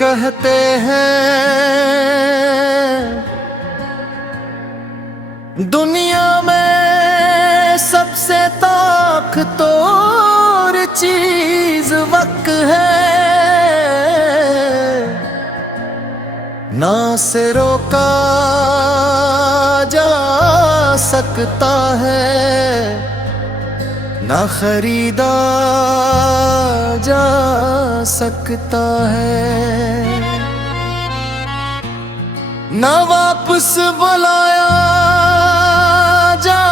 कहते हैं दुनिया में सबसे ताकतवर चीज वक्त है, ना से रोका जा सकता है, ना खरीदा जा सकता है, ना वापस बुलाया जा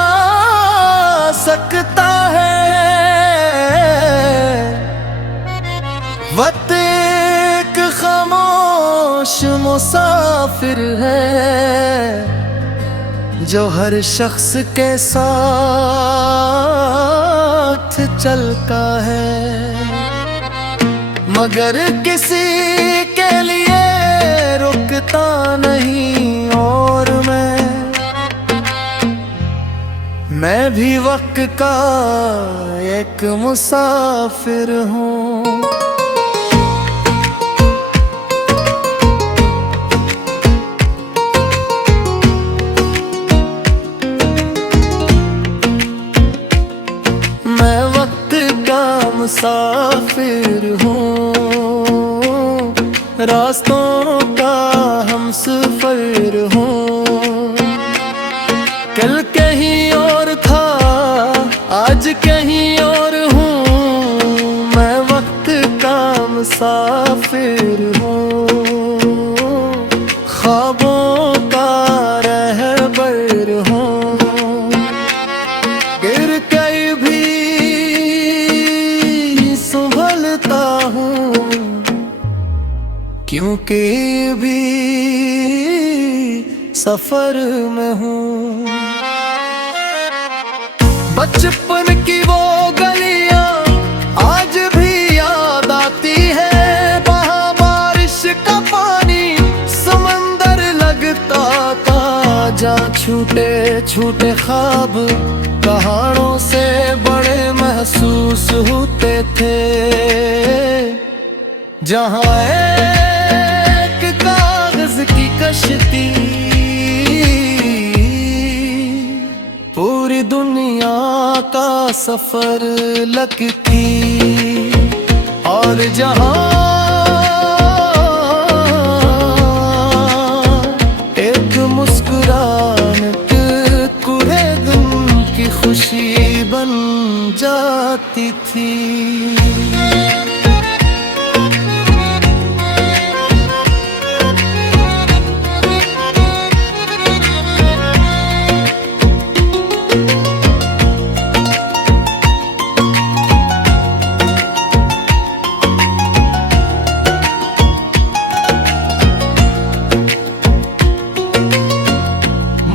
सकता है। वक्त एक खामोश मुसाफिर है जो हर शख्स के साथ चलता है, मगर किसी के लिए रुकता नहीं। और मैं भी वक्त का एक मुसाफिर हूँ। मैं वक्त का मुसाफिर हूँ, रास्तों का हमसफर हूँ। कल कहीं और था, आज कहीं और हूँ। मैं वक्त का मुसाफिर हूँ, ख्वाबों का रहबर हूँ। गिर कई भी संभलता हूँ, क्योंकि भी सफर में हूँ। बचपन की वो गलियां आज भी याद आती है, वहाँ बारिश का पानी समंदर लगता था, जहाँ छूटे छूटे ख्वाब पहाड़ों से बड़े महसूस होते थे, जहाँ एक कागज की कश्ती पूरी दुनिया का सफर लगती, और जहाँ एक मुस्कुराहट पूरे दिन की खुशी बन जाती थी।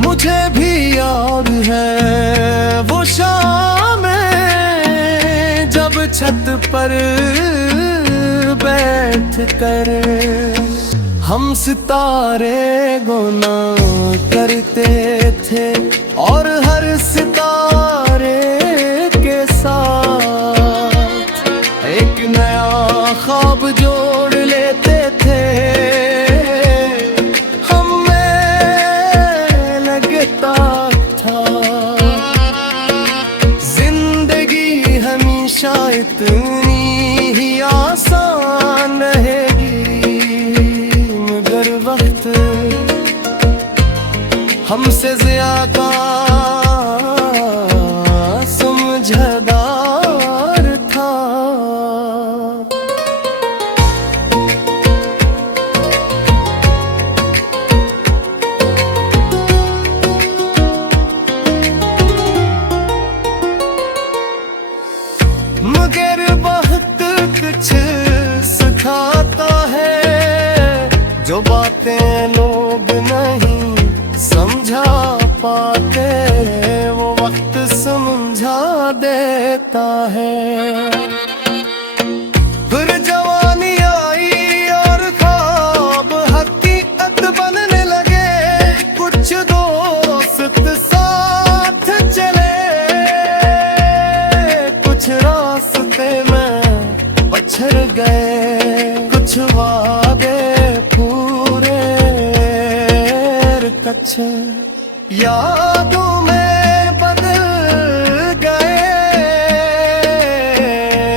मुझे भी याद है वो शामें जब छत पर बैठ कर हम सितारे गुना करते थे, और हर सितारे के साथ एक नया ख्वाब जोड़ लेते थे। इतनी ही आसान रहेगी, मगर वक्त हमसे ज्यादा समझदार था। मगर वक्त कुछ सिखाता है, जो बातें लोग नहीं समझा पाते, वो वक्त समझा देता है। फिर जवानी आई और ख्वाब हकीकत बनने लगे, कुछ दोस्त साथ चले, कुछ रास्ते में पछड़ गए, कुछ वादे अच्छे यादों में बदल गए।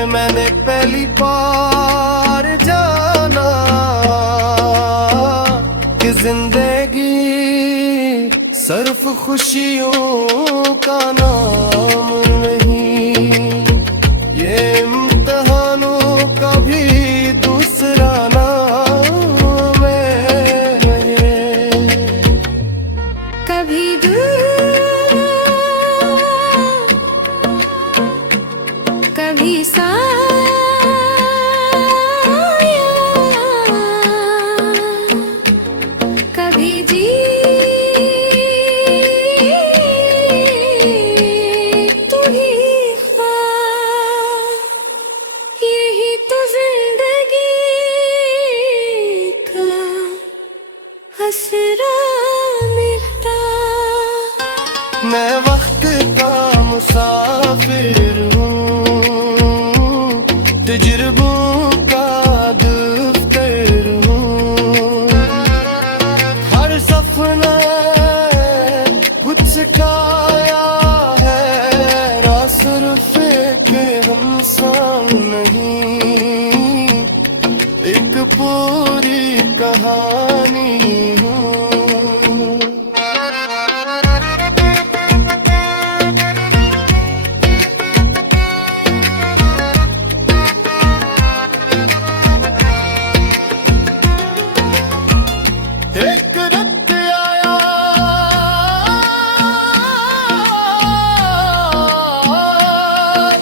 मैंने पहली बार जाना कि जिंदगी सिर्फ खुशियों का नाम नहीं, ये इम्तिहानों का भी दूसरा नाम है। कभी दूर कभी साया, कभी जी तू ही ख्वाब, यही तो जिंदगी का हसरा मिलता। मैं वक्त का मुसाफिर हूँ, तजुर्बों का दफ्तर हूँ। हर सपना कुछ सिखाया है, ना सिर्फ एक इंसान नहीं, एक पूरी कहानी हूँ। एक वक्त आया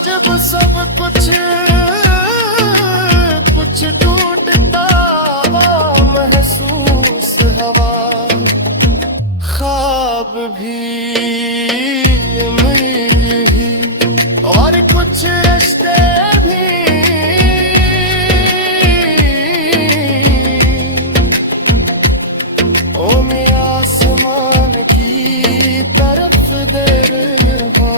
जब सब कुछ टूटता हुआ महसूस हवा, ख्वाब भी उम्मीद भी और कुछ रिश्ते भी। ओ मैं आसमान की तरफ दे रहा,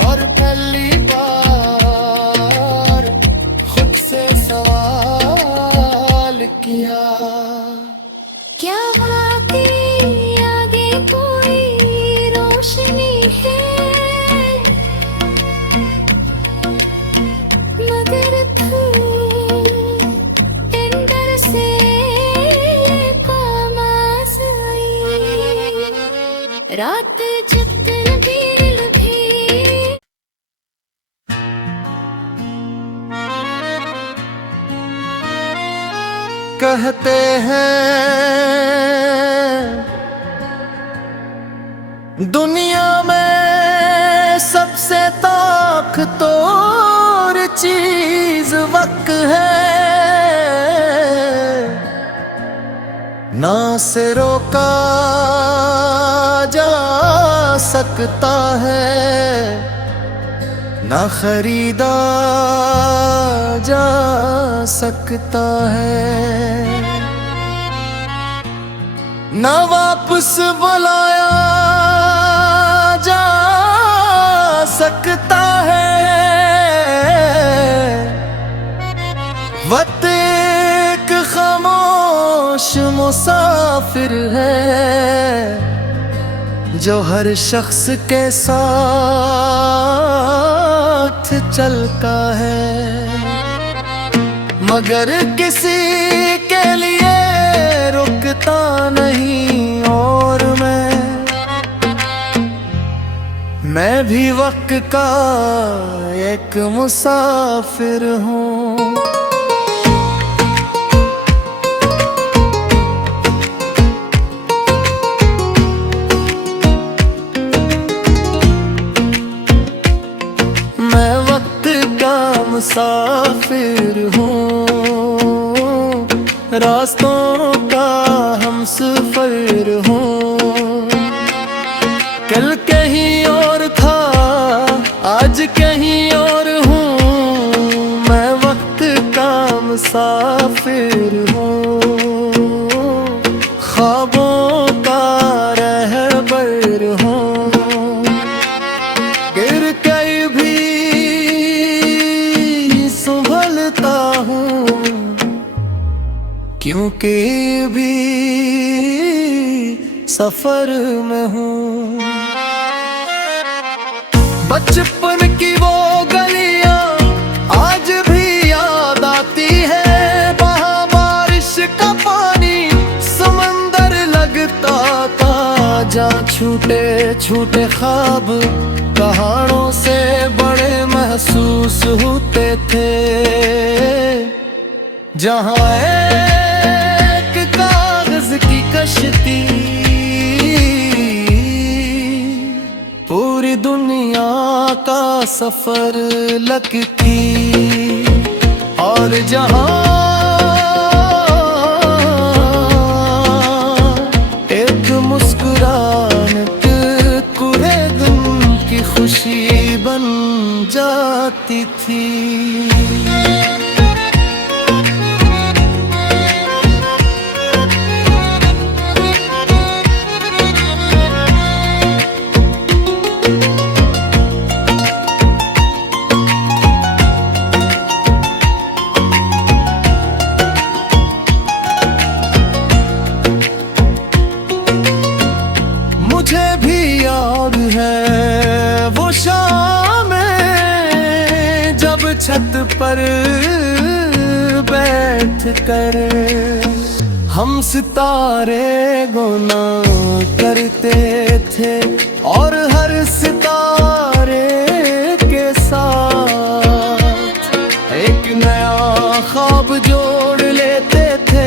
और पहली बार खुद से सवाल किया, क्या वाकई आगे कोई रोशनी है, मगर तुम टेंडर से पास आई, रात जितनी भीड़ भी। कहते हैं दुनिया में सबसे ताकतवर चीज वक्त है, ना से रोका जा सकता है, ना खरीदा जा सकता है, ना वापस बुलाया जा सकता है। वक्त एक खामोश मुसाफिर है, जो हर शख्स के साथ चलता है, मगर किसी के लिए रुकता नहीं। और मैं भी वक्त का एक मुसाफिर हूँ। मैं वक्त का मुसाफिर हूँ, रास्तों का हमसफर हूँ। कल कहीं और था, आज कहीं और हूँ। मैं वक्त का मुसाफिर हूँ, ख्वाबों का रहबर हूँ। गिर के भी संभलता हूँ, क्योंकि भी सफर में हूँ। बचपन की वो गलियां आज भी याद आती है, वहाँ बारिश का पानी समंदर लगता था, जहाँ छूटे छूटे ख्वाब कहानों से बड़े महसूस होते थे, जहाँ एक कागज की कश्ती पूरी दुनिया का सफर लगती, और जहाँ एक मुस्कुराहट पूरे दिन की खुशी बन जाती थी। मुझे भी याद है वो शामें जब छत पर बैठ कर हम सितारे गुना करते थे, और हर सितारे के साथ एक नया ख्वाब जोड़ लेते थे।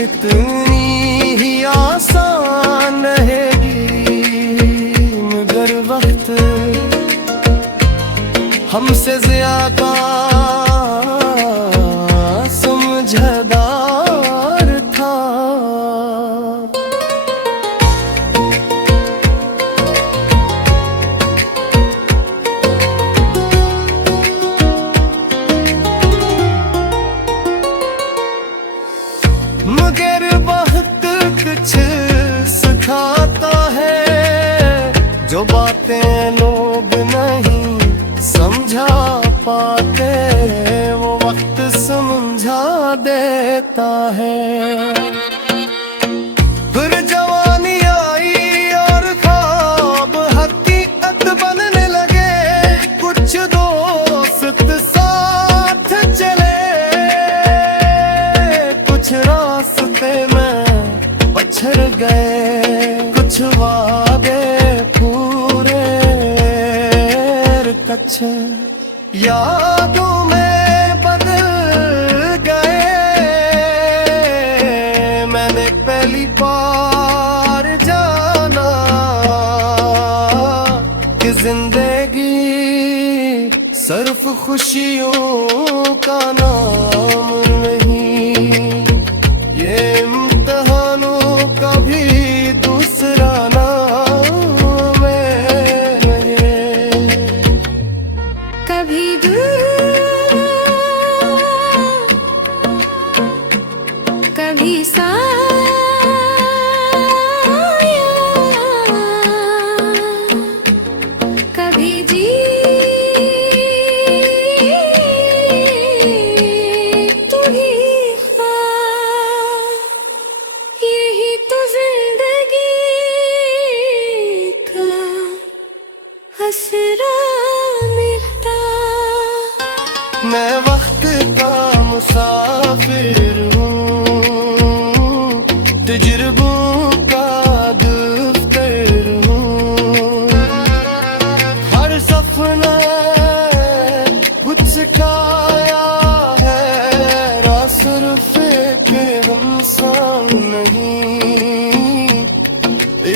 इतनी ही आसान रहेगी, मगर वक्त हमसे ज्यादा समझदार था। मगर वक्त कुछ सिखाता है, जो बातें लोग नहीं समझा पाते, वो वक्त समझा देता है। फिर जवानी आई और ख्वाब हकीकत बनने लगे, कुछ दोस्त साथ चले, कुछ रास्ते में पछड़ गए, कुछ वादे पूरे कच्चे यादों में बदल गए। मैंने पहली बार जाना कि जिंदगी सिर्फ खुशियों का नाम नहीं, ये इम्तिहानों का भी दूसरा नाम है। कभी दूर कभी साया, कभी जी मैं वक्त का मुसाफिर हूँ, तजुर्बों का दफ्तर हूँ, हर सपना कुछ सिखाया है, ना सिर्फ एक इंसान नहीं,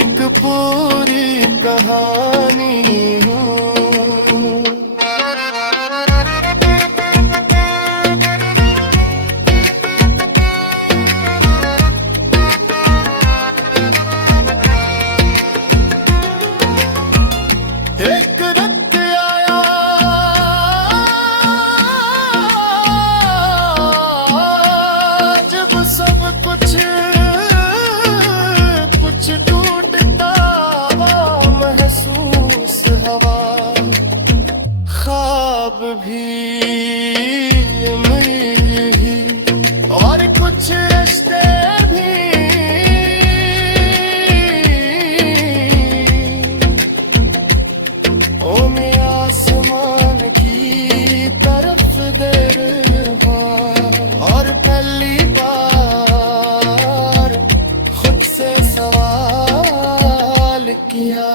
एक पूरी कहानी हूँ। पहली बार खुद से सवाल किया,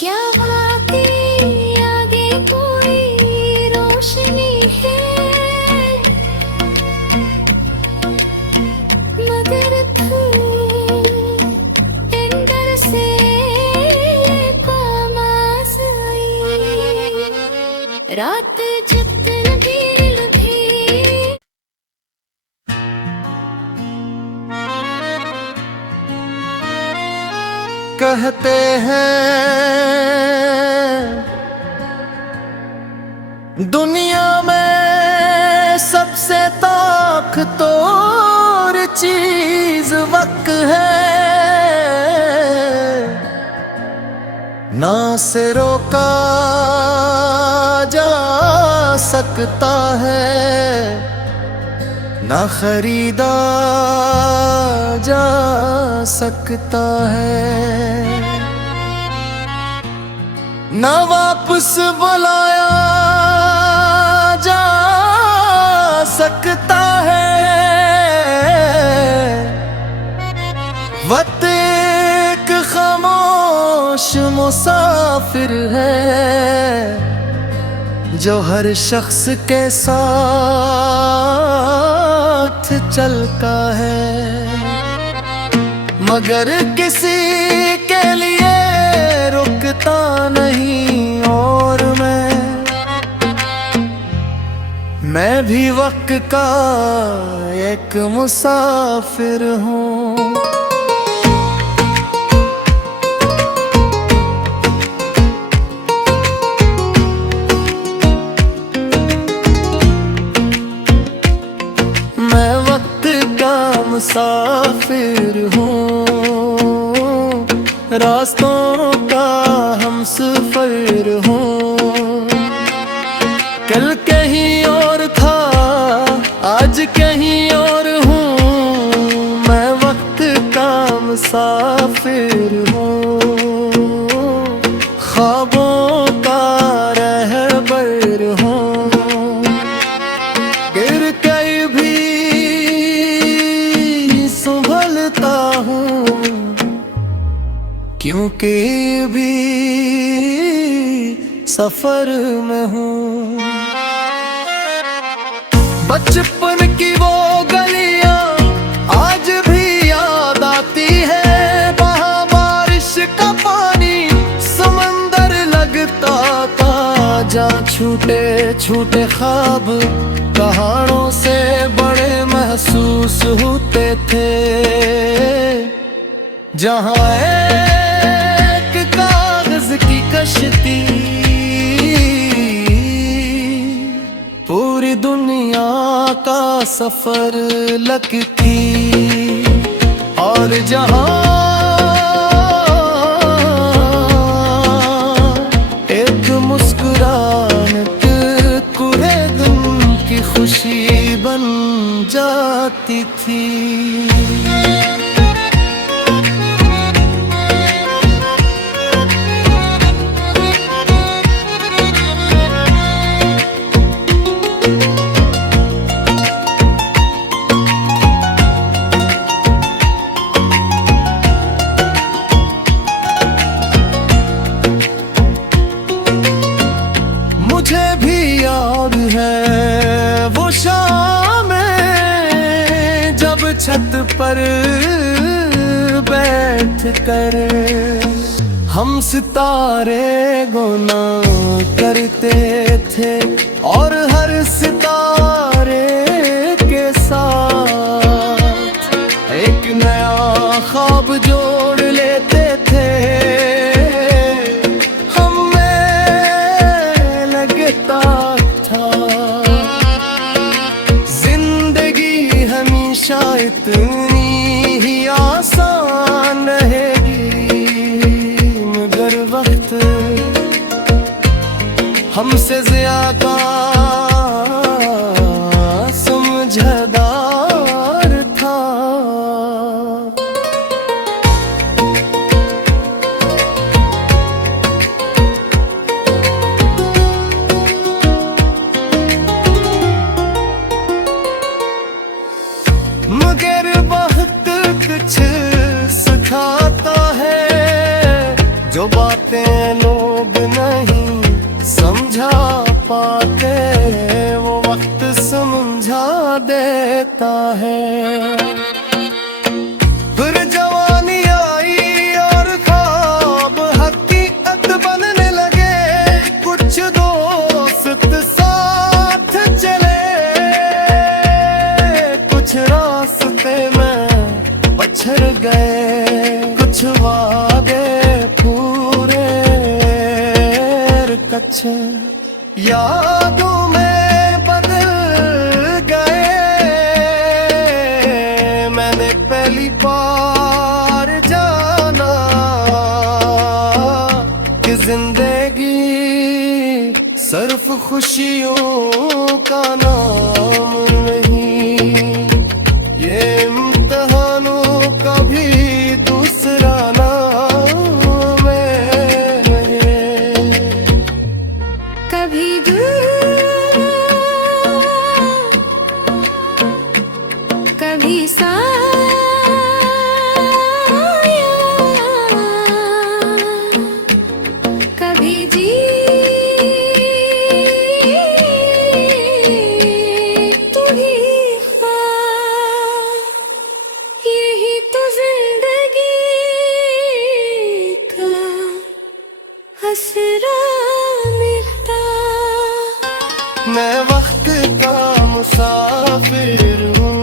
क्या वाकई आगे कोई रोशनी है, मगर टेंडर से पास आई रात जितन भीड़ भी। कहते हैं दुनिया में सबसे ताकतवर चीज वक्त है, ना से रोका जा सकता है, ना खरीदा जा सकता है, ना वापस बुलाया जा सकता है। वक्त एक खामोश मुसाफिर है जो हर शख्स के साथ चलता है, मगर किसी के लिए रुकता नहीं। और मैं भी वक्त का एक मुसाफिर हूँ। मुसाफिर हूँ, रास्तों का हमसफर हूँ। कल कहीं और था, आज कहीं और हूँ। मैं वक्त का मुसाफिर हूँ, ख्वाबों का रहबर हूँ। गिर कई भी क्योंकि भी सफर में हूँ। बचपन की वो गलियां आज भी याद आती है, वहाँ बारिश का पानी समंदर लगता था, जहाँ छूटे छूटे ख्वाब पहाड़ों से बड़े महसूस होते थे, जहाँ एक कागज की कश्ती पूरी दुनिया का सफर लगती, और जहाँ एक मुस्कुराहट पूरे दिन की खुशी बन जाती थी। मुझे भी याद है वो शामें जब छत पर बैठ कर हम सितारे गुना करते थे, और हर सितारे के साथ एक नया ख्वाब जोड़ लेते थे। इतनी ही आसान रहेगी, मगर वक्त हमसे ज्यादा समझदार था। मगर वक्त कुछ सिखाता है, जो बातें लोग नहीं समझा पाते वो वक्त समझा देता है। फिर जवानी आई और ख्वाब हकीकत बनने लगे, कुछ दोस्त साथ चले, कुछ रास्ते में पछड़ गए, कुछ वादे पूरे कच्चे यादों में बदल गए। मैंने पहली बार जाना कि जिंदगी सिर्फ खुशियों का नाम नहीं, ये इम्तिहानों का भी दूसरा नाम है। कभी दूर कभी साया, कभी जी तू ही ख्वाब, यही तो जिंदगी का हसरा मिलता। मैं वक्त का मुसाफिर हूँ,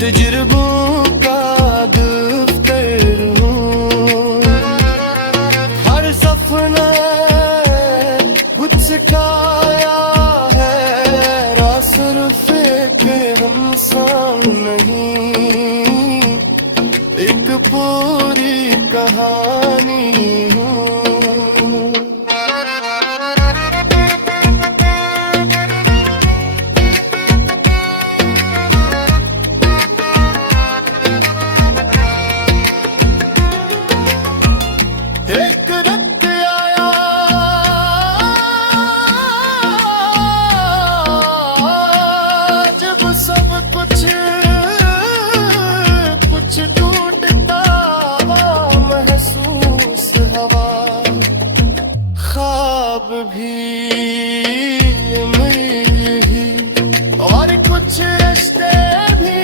तजुर्बों का दफ्तर हूँ, हर सफर कुछ सिखाया है, ना सिर्फ एक इंसान नहीं, एक पूरी कहानी हूँ। एक रक्त आया जब सब कुछ टूटता महसूस हवा, ख्वाब भी मिली और कुछ रिश्ते भी।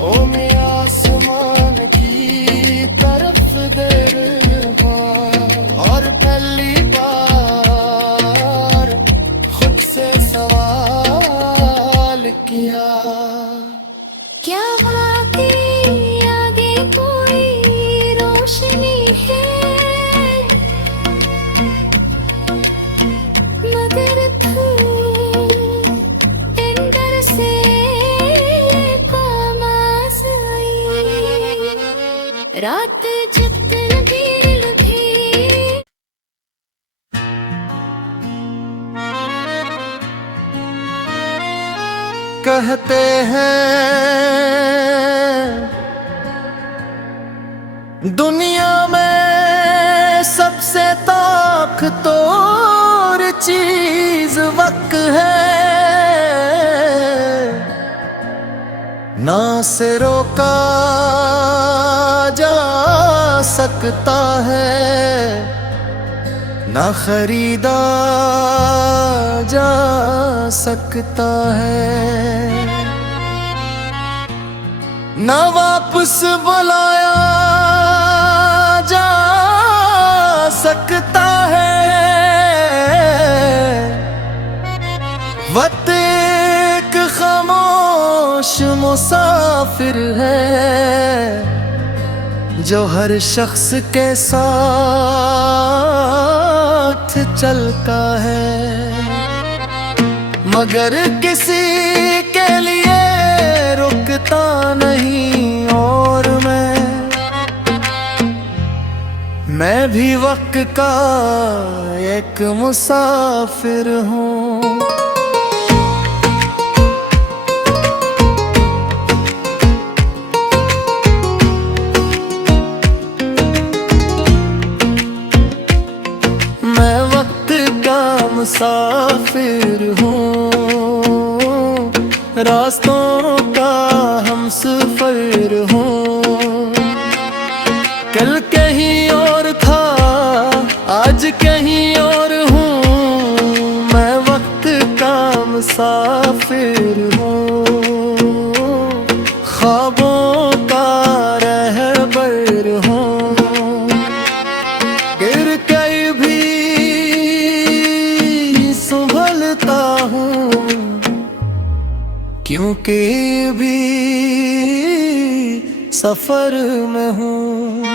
ओ मैं आसमान की तरफ देख रहा और पहली बार खुद से सवाल किया, क्या वाकई आगे कोई रोशनी है, मगर तुम अंदर से कम आई, रात जितनी भीड़ भी। कहते हैं दुनिया में सबसे ताकतवर चीज वक्त है, ना से रोका जा सकता है, ना खरीदा जा सकता है, ना वापस बुलाया जा सकता है। वक्त एक खामोश मुसाफिर है, जो हर शख्स के साथ चलता है, मगर किसी के लिए रुकता नहीं। और मैं भी वक्त का एक मुसाफिर हूँ। मैं वक्त का मुसाफिर हूँ, रास्तों का हमसफर हूँ। कल कहीं और था, आज कहीं और हूँ, मैं वक्त का मुसाफिर हूँ, ख्वाबों का रहबर हूँ। गिर कर भी संभलता हूँ, क्योंकि भी सफर में हूँ।